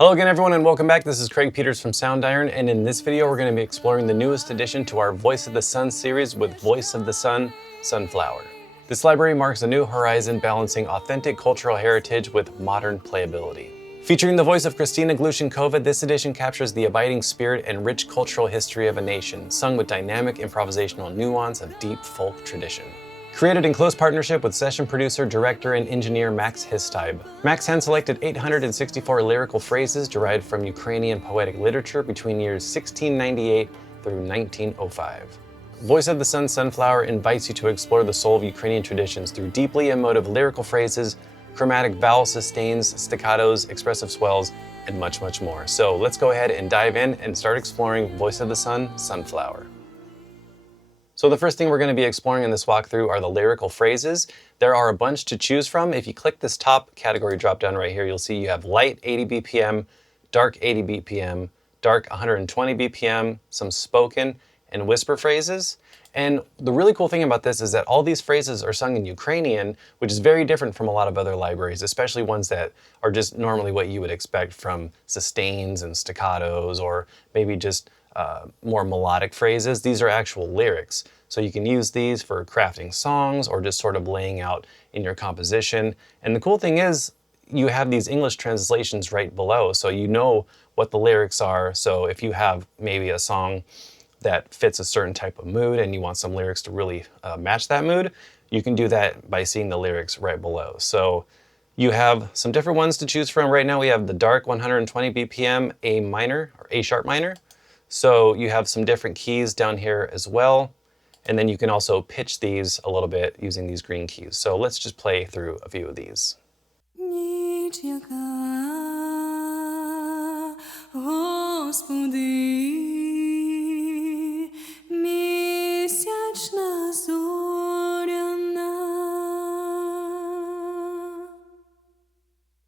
Hello again everyone and welcome back. This is Craig Peters from Soundiron, and in this video we're going to be exploring the newest addition to our Voice of the Sun series with Voice of the Sun, Sunflower. This library marks a new horizon balancing authentic cultural heritage with modern playability. Featuring the voice of Kristina Glushenkova, this edition captures the abiding spirit and rich cultural history of a nation, sung with dynamic improvisational nuance of deep folk tradition. Created in close partnership with session producer, director, and engineer Max Histybe. Max hand-selected 864 lyrical phrases derived from Ukrainian poetic literature between years 1698 through 1905. Voice of the Sun, Sunflower invites you to explore the soul of Ukrainian traditions through deeply emotive lyrical phrases, chromatic vowel sustains, staccatos, expressive swells, and much, much more. So let's go ahead and dive in and start exploring Voice of the Sun, Sunflower. So the first thing we're going to be exploring in this walkthrough are the lyrical phrases. There are a bunch to choose from. If you click this top category drop down right here, you'll see you have light 80 BPM, dark 80 BPM, dark 120 BPM, some spoken and whisper phrases. And the really cool thing about this is that all these phrases are sung in Ukrainian, which is very different from a lot of other libraries, especially ones that are just normally what you would expect from sustains and staccatos, or maybe just more melodic phrases. These are actual lyrics. So you can use these for crafting songs or just sort of laying out in your composition. And the cool thing is you have these English translations right below, so you know what the lyrics are. So if you have maybe a song that fits a certain type of mood and you want some lyrics to really match that mood, you can do that by seeing the lyrics right below. So you have some different ones to choose from. Right now we have the dark 120 BPM A minor or A sharp minor. So you have some different keys down here as well. And then you can also pitch these a little bit using these green keys. So let's just play through a few of these.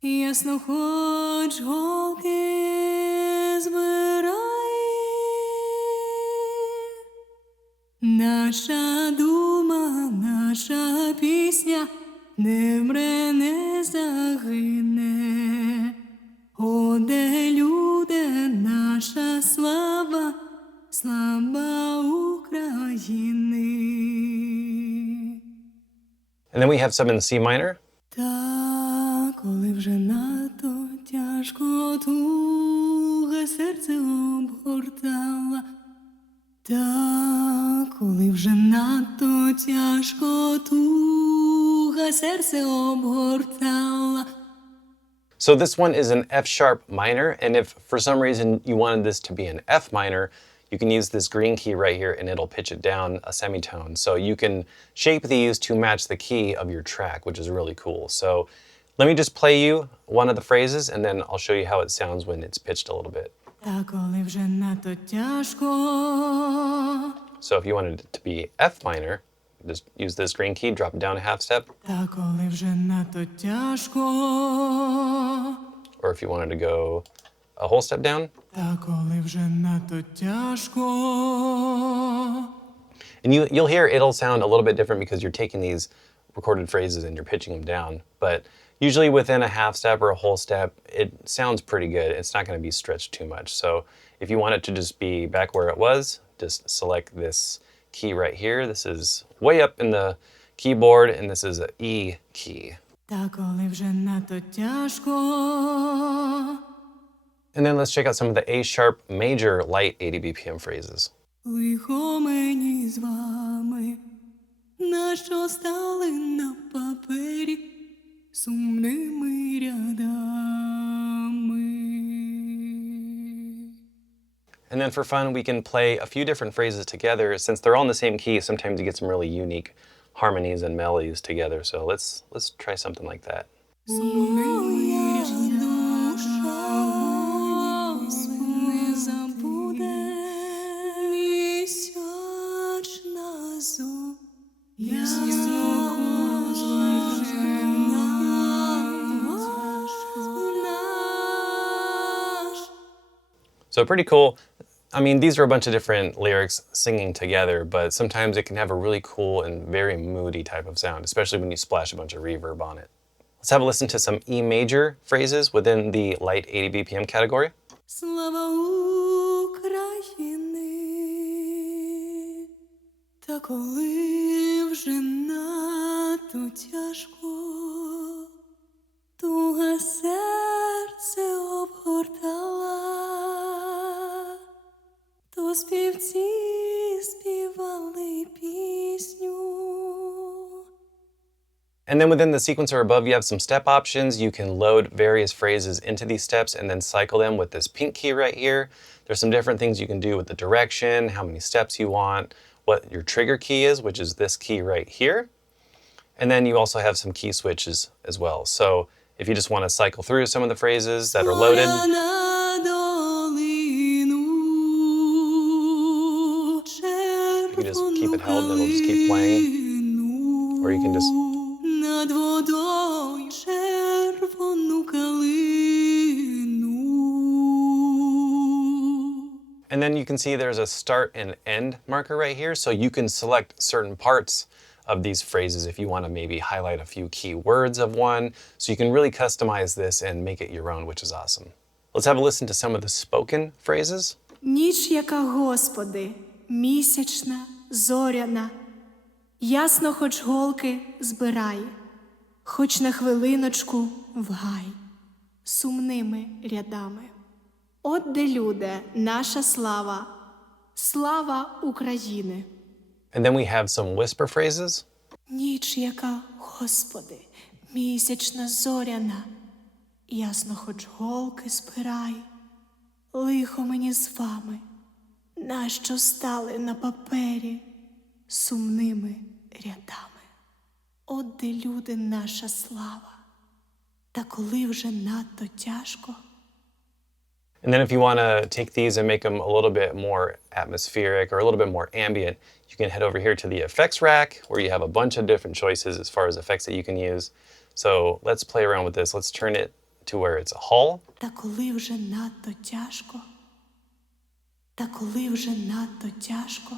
Ясно хоч голки збирай, наша дума, наша пісня не вмре, не загине. О, де люди, наша слава, слава України. And then we have some in C minor. Та, коли вже надто тяжко туга серце обгортала, та, коли вже надто тяжко туга серце обгортала. So this one is an F sharp minor, and if for some reason you wanted this to be an F minor, you can use this green key right here and it'll pitch it down a semitone. So you can shape these to match the key of your track, which is really cool. So let me just play you one of the phrases and then I'll show you how it sounds when it's pitched a little bit. Та, коли вже надто тяжко. So if you wanted it to be F minor, just use this green key, drop it down a half step. Та, коли вже надто тяжко. Or if you wanted to go a whole step down. Та, коли вже надто тяжко. And you'll hear it'll sound a little bit different because you're taking these recorded phrases and you're pitching them down. But usually within a half step or a whole step, it sounds pretty good. It's not going to be stretched too much. So if you want it to just be back where it was, just select this key right here. This is way up in the keyboard, and this is an E key. Та, коли вже надто тяжко. And then let's check out some of the A sharp major light 80 BPM phrases. Лихо мені з вами, нащо стали на папері сумними рядами. And then for fun, we can play a few different phrases together. Since they're all in the same key, sometimes you get some really unique harmonies and melodies together. So let's try something like that. So pretty cool. I mean, these are a bunch of different lyrics singing together, but sometimes it can have a really cool and very moody type of sound, especially when you splash a bunch of reverb on it. Let's have a listen to some E major phrases within the light 80 BPM category. Слава України, та коли вже надто тяжко, туга серце обгортала, то співці співали пісню. And then within the sequencer above, you have some step options. You can load various phrases into these steps and then cycle them with this pink key right here. There's some different things you can do with the direction, how many steps you want, what your trigger key is, which is this key right here. And then you also have some key switches as well. So if you just want to cycle through some of the phrases that are loaded, you can just keep it held and it'll just keep playing. Or you can just над водою червону калину. And then you can see there's a start and end marker right here. So you can select certain parts of these phrases if you want to maybe highlight a few key words of one. So you can really customize this and make it your own, which is awesome. Let's have a listen to some of the spoken phrases. Ніч, яка, Господи, місячна, зоряна, ясно хоч голки збирай, хоч на хвилиночку в гай, сумними рядами. От де люде наша слава, слава України. And then we have some whisper phrases. Ніч, яка, Господи, місячна, зоряна, ясно хоч голки збирай, лихо мені з вами, нащо стали на папері сумними рядами. От де люди наша слава, та коли вже надто тяжко. And then if you want to take these and make them a little bit more atmospheric or a little bit more ambient, you can head over here to the effects rack where you have a bunch of different choices as far as effects that you can use. So let's play around with this. Let's turn it to where it's a hall. Та коли вже надто тяжко, та коли вже надто тяжко,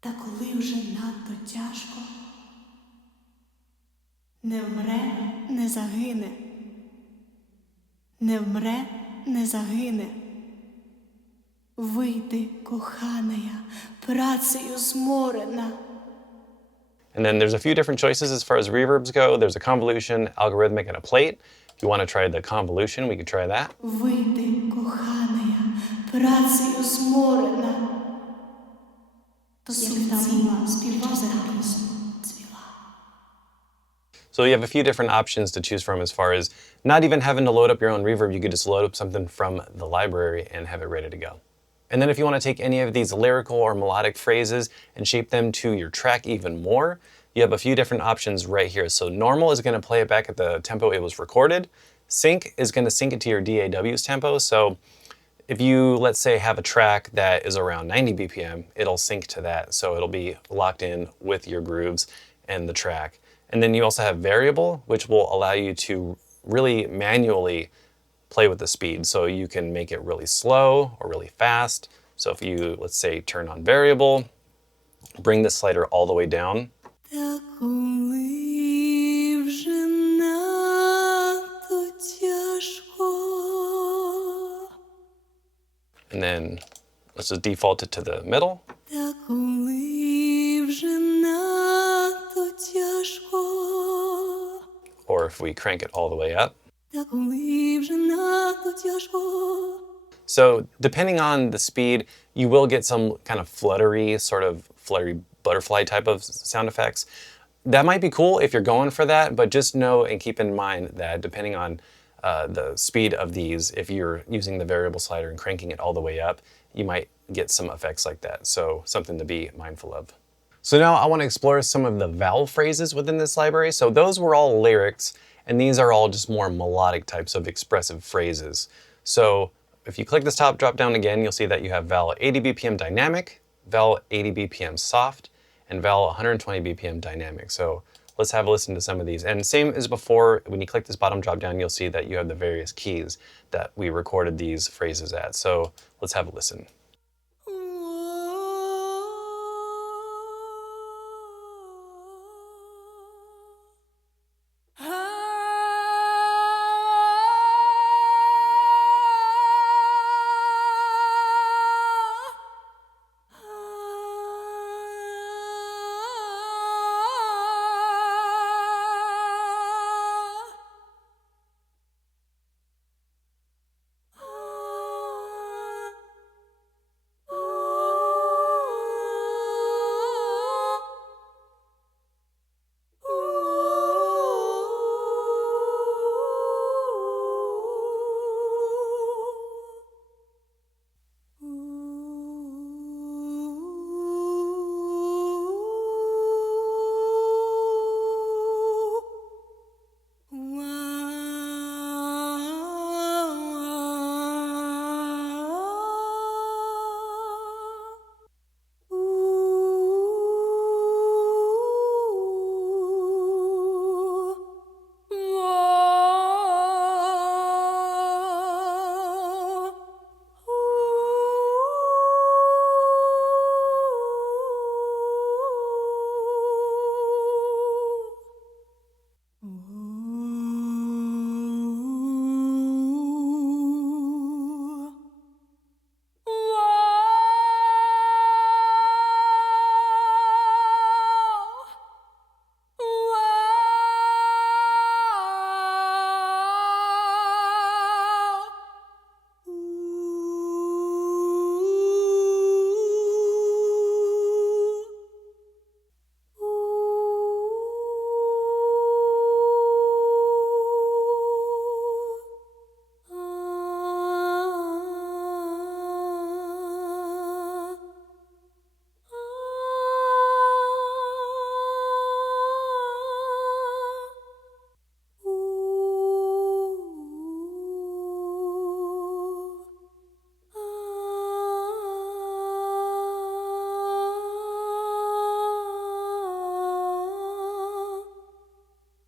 та коли вже надто тяжко, не вмре, не загине, не вмре, не загине. Вийди, коханая, працею зморена. And then there's a few different choices as far as reverbs go. There's a convolution, algorithmic, and a plate. If you want to try the convolution, we could try that. Вийди, коханая, працею зморена. То співала, співала пісню, цвіла. So you have a few different options to choose from as far as not even having to load up your own reverb. You could just load up something from the library and have it ready to go. And then if you want to take any of these lyrical or melodic phrases and shape them to your track even more, you have a few different options right here. So normal is going to play it back at the tempo it was recorded. Sync is going to sync it to your DAW's tempo. So if you, let's say, have a track that is around 90 BPM, it'll sync to that. So it'll be locked in with your grooves and the track. And then you also have variable, which will allow you to really manually play with the speed. So you can make it really slow or really fast. So if you, let's say, turn on variable, bring the slider all the way down. Та коли вже надто тяжко. And then let's just default it to the middle. Та коли вже надто тяжко. Or if we crank it all the way up. Та коли вже надто тяжко. So depending on the speed, you will get some kind of fluttery butterfly type of sound effects. That might be cool if you're going for that, but just know and keep in mind that depending on the speed of these, if you're using the variable slider and cranking it all the way up, you might get some effects like that. So something to be mindful of. So now I want to explore some of the vowel phrases within this library. So those were all lyrics, and these are all just more melodic types of expressive phrases. So if you click this top drop down again, you'll see that you have vowel 80 BPM dynamic, vowel 80 BPM soft, and vowel 120 BPM dynamic. So let's have a listen to some of these. And same as before, when you click this bottom drop down, you'll see that you have the various keys that we recorded these phrases at. So let's have a listen.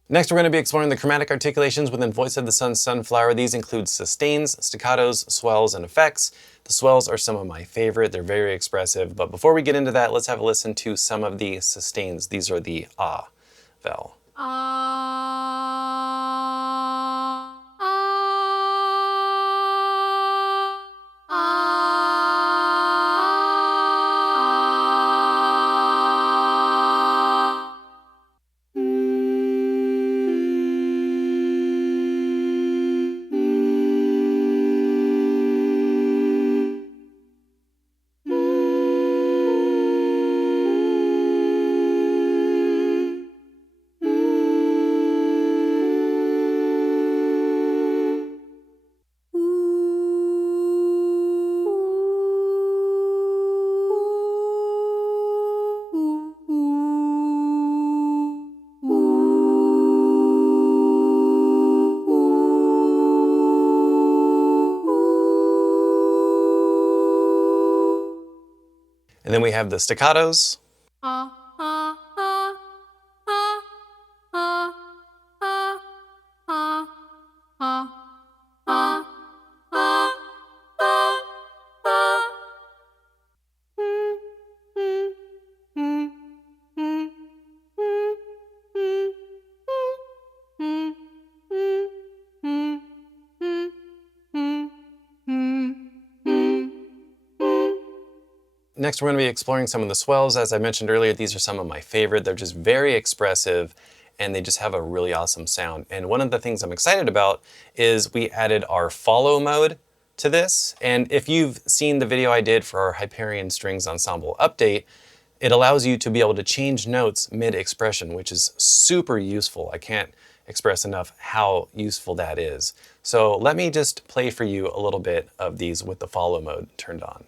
Next, we're going to be exploring the chromatic articulations within Voice of the Sun, Sunflower. These include sustains, staccatos, swells, and effects. The swells are some of my favorite. They're very expressive. But before we get into that, let's have a listen to some of the sustains. These are the ah vowel. And then we have the staccatos. Next, we're going to be exploring some of the swells. As I mentioned earlier, these are some of my favorite. They're just very expressive and they just have a really awesome sound. And one of the things I'm excited about is we added our follow mode to this. And if you've seen the video I did for our Hyperion Strings Ensemble update, it allows you to be able to change notes mid-expression, which is super useful. I can't express enough how useful that is. So let me just play for you a little bit of these with the follow mode turned on.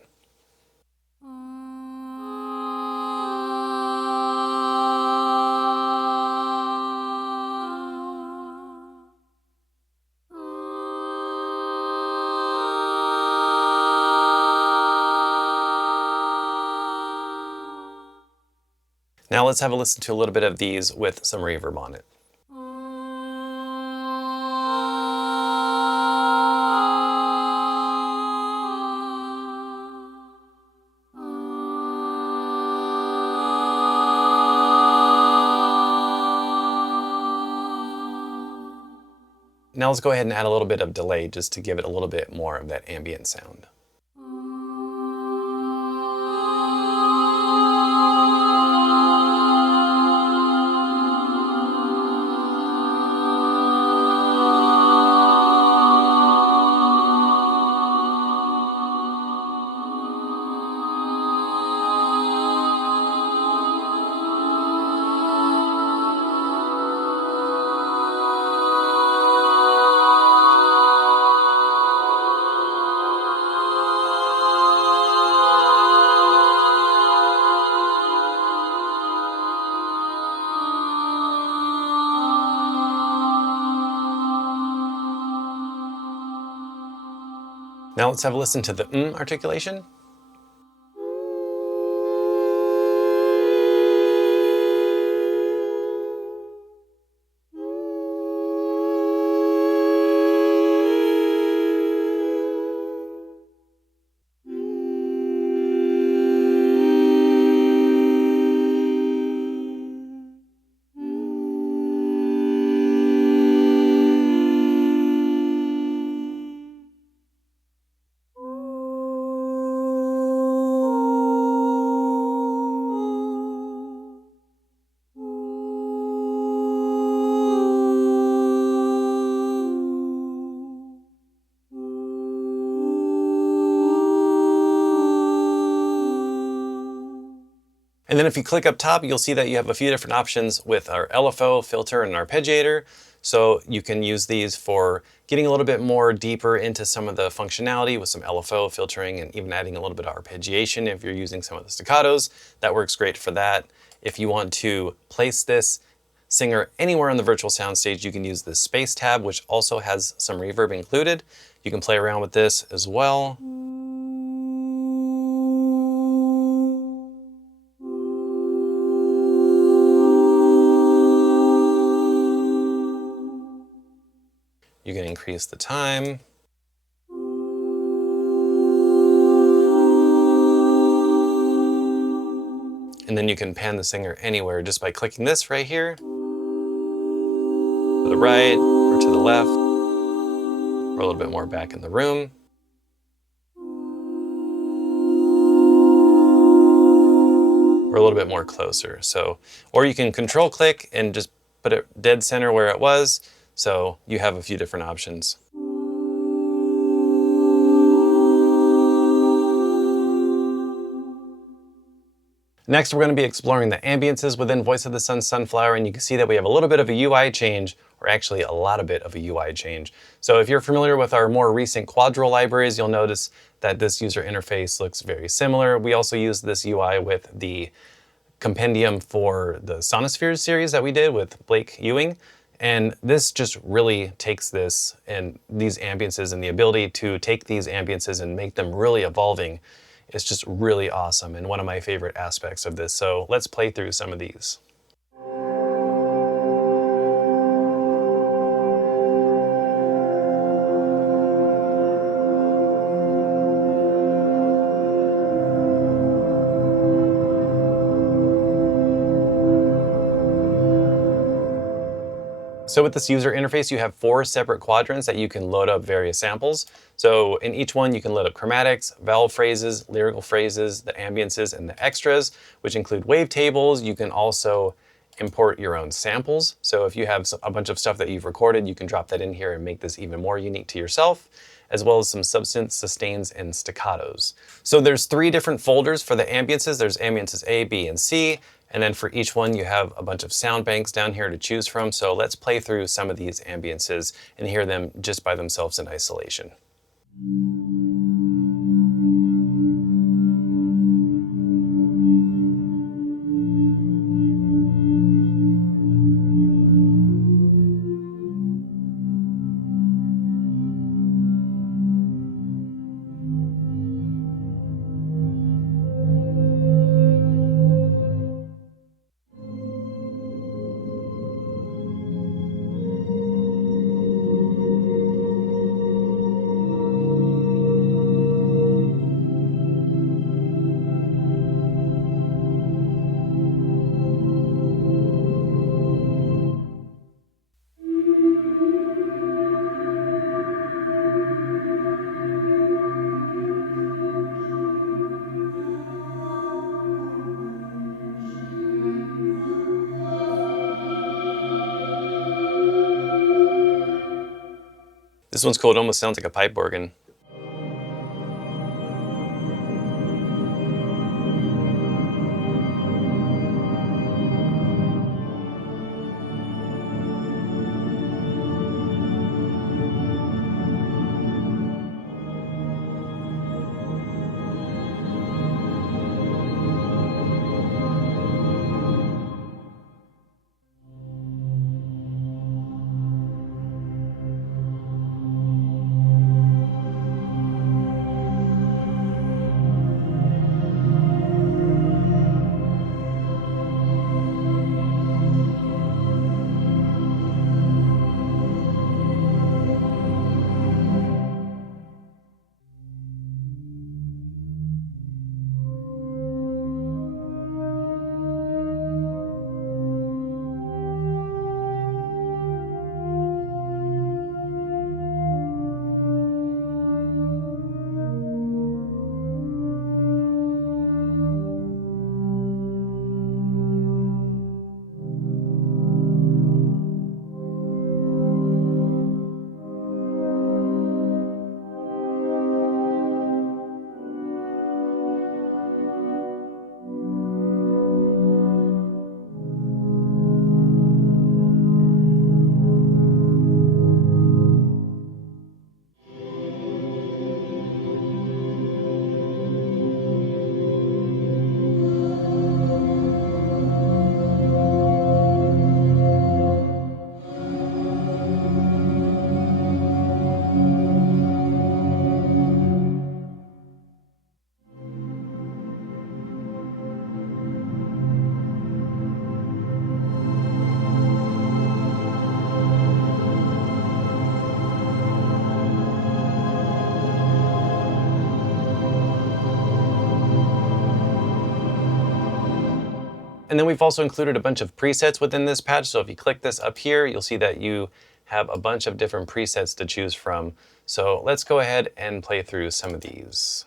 Now let's have a listen to a little bit of these with some reverb on it. Now let's go ahead and add a little bit of delay just to give it a little bit more of that ambient sound. Now let's have a listen to the articulation. And then if you click up top, you'll see that you have a few different options with our LFO, filter, and arpeggiator. So you can use these for getting a little bit more deeper into some of the functionality with some LFO filtering and even adding a little bit of arpeggiation if you're using some of the staccatos. That works great for that. If you want to place this singer anywhere on the virtual soundstage, you can use the space tab, which also has some reverb included. You can play around with this as well. increase the time. And then you can pan the singer anywhere just by clicking this right here, to the right or to the left, or a little bit more back in the room. Or a little bit more closer. So, or you can control click and just put it dead center where it was. So you have a few different options. Next, we're going to be exploring the ambiences within Voice of the Sun Sunflower, and you can see that we have a little bit of a UI change, or actually a lot of bit of a UI change. So if you're familiar with our more recent Quadro libraries, you'll notice that this user interface looks very similar. We also use this UI with the compendium for the Sonospheres series that we did with Blake Ewing. And this just really takes this and these ambiences and the ability to take these ambiences and make them really evolving. It's just really awesome and one of my favorite aspects of this. So let's play through some of these. So with this user interface, you have 4 separate quadrants that you can load up various samples. So in each one, you can load up chromatics, vowel phrases, lyrical phrases, the ambiences, and the extras, which include wavetables. You can also import your own samples. So if you have a bunch of stuff that you've recorded, you can drop that in here and make this even more unique to yourself, as well as some substance, sustains, and staccatos. So there's 3 different folders for the ambiences. There's ambiences A, B, and C. And then for each one, you have a bunch of sound banks down here to choose from. So let's play through some of these ambiences and hear them just by themselves in isolation. This one's cool. It almost sounds like a pipe organ. And then we've also included a bunch of presets within this patch. So if you click this up here, you'll see that you have a bunch of different presets to choose from. So let's go ahead and play through some of these.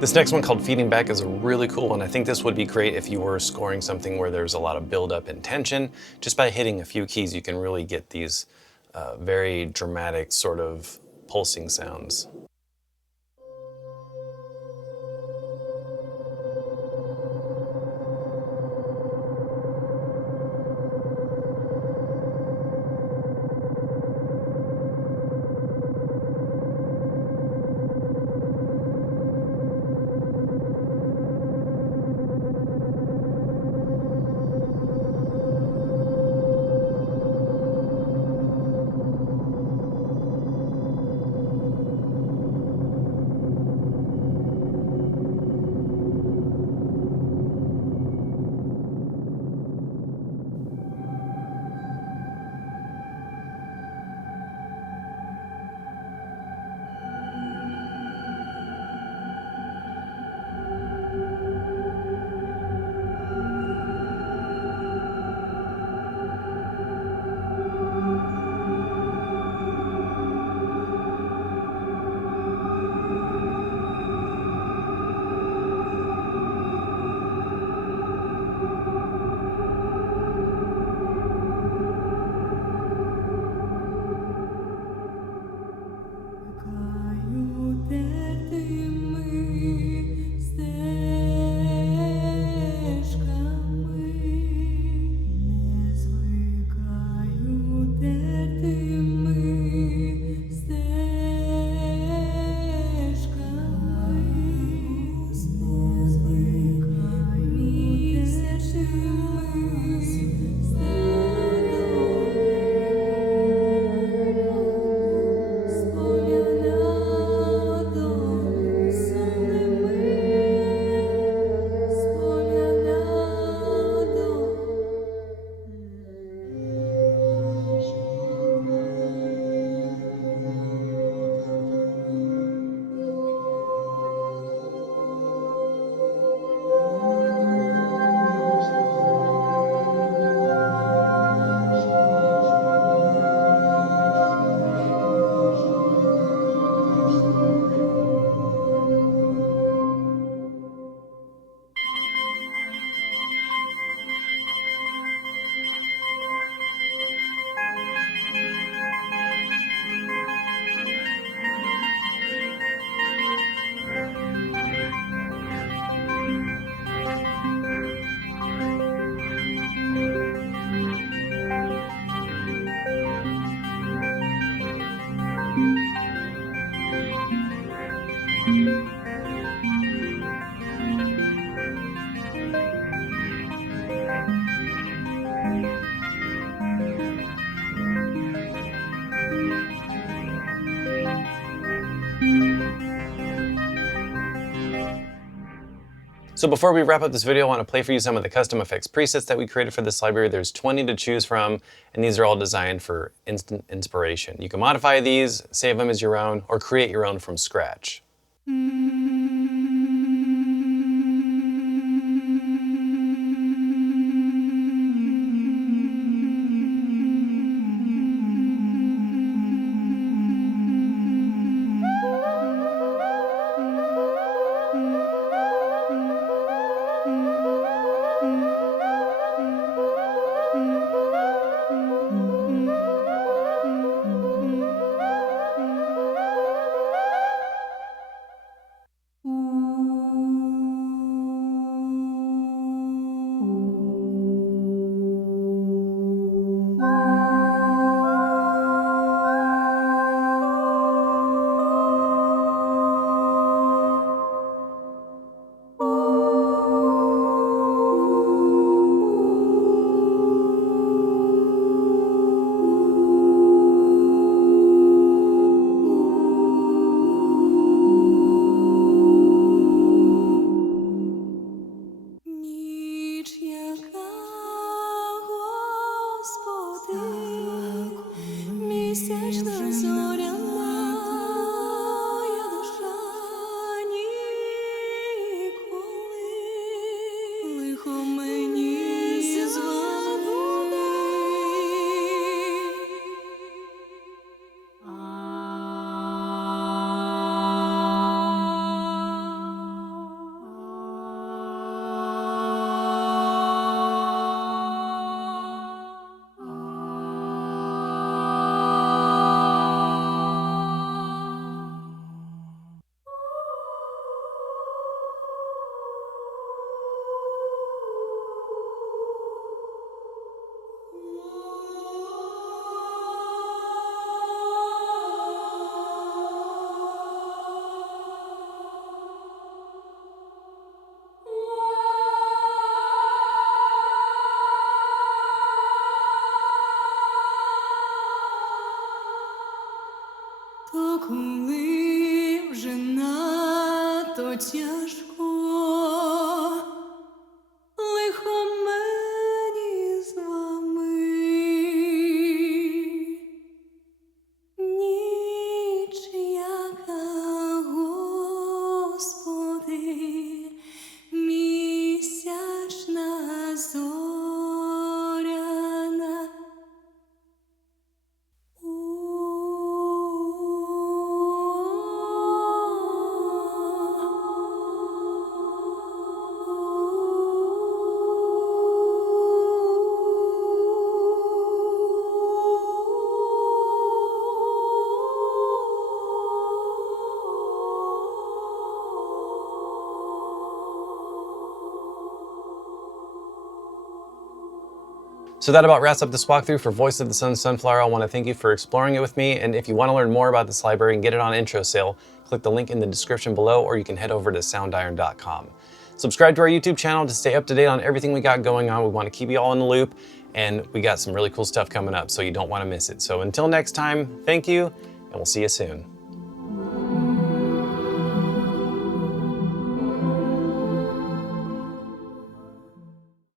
This next one, called Feeding Back, is a really cool one. I think this would be great if you were scoring something where there's a lot of build-up and tension. Just by hitting a few keys, you can really get these very dramatic sort of pulsing sounds. So before we wrap up this video, I want to play for you some of the custom effects presets that we created for this library. There's 20 to choose from, and these are all designed for instant inspiration. You can modify these, save them as your own, or create your own from scratch. То коли вже надто тяжко, лихо мені з вами, ніч яка, Господи, місячна зоряна. So that about wraps up this walkthrough for Voice of the Sun Sunflower. I want to thank you for exploring it with me, and if you want to learn more about this library and get it on intro sale, click the link in the description below, or you can head over to soundiron.com. Subscribe to our YouTube channel to stay up to date on everything we got going on. We want to keep you all in the loop, and we got some really cool stuff coming up, so you don't want to miss it. So until next time, thank you, and we'll see you soon.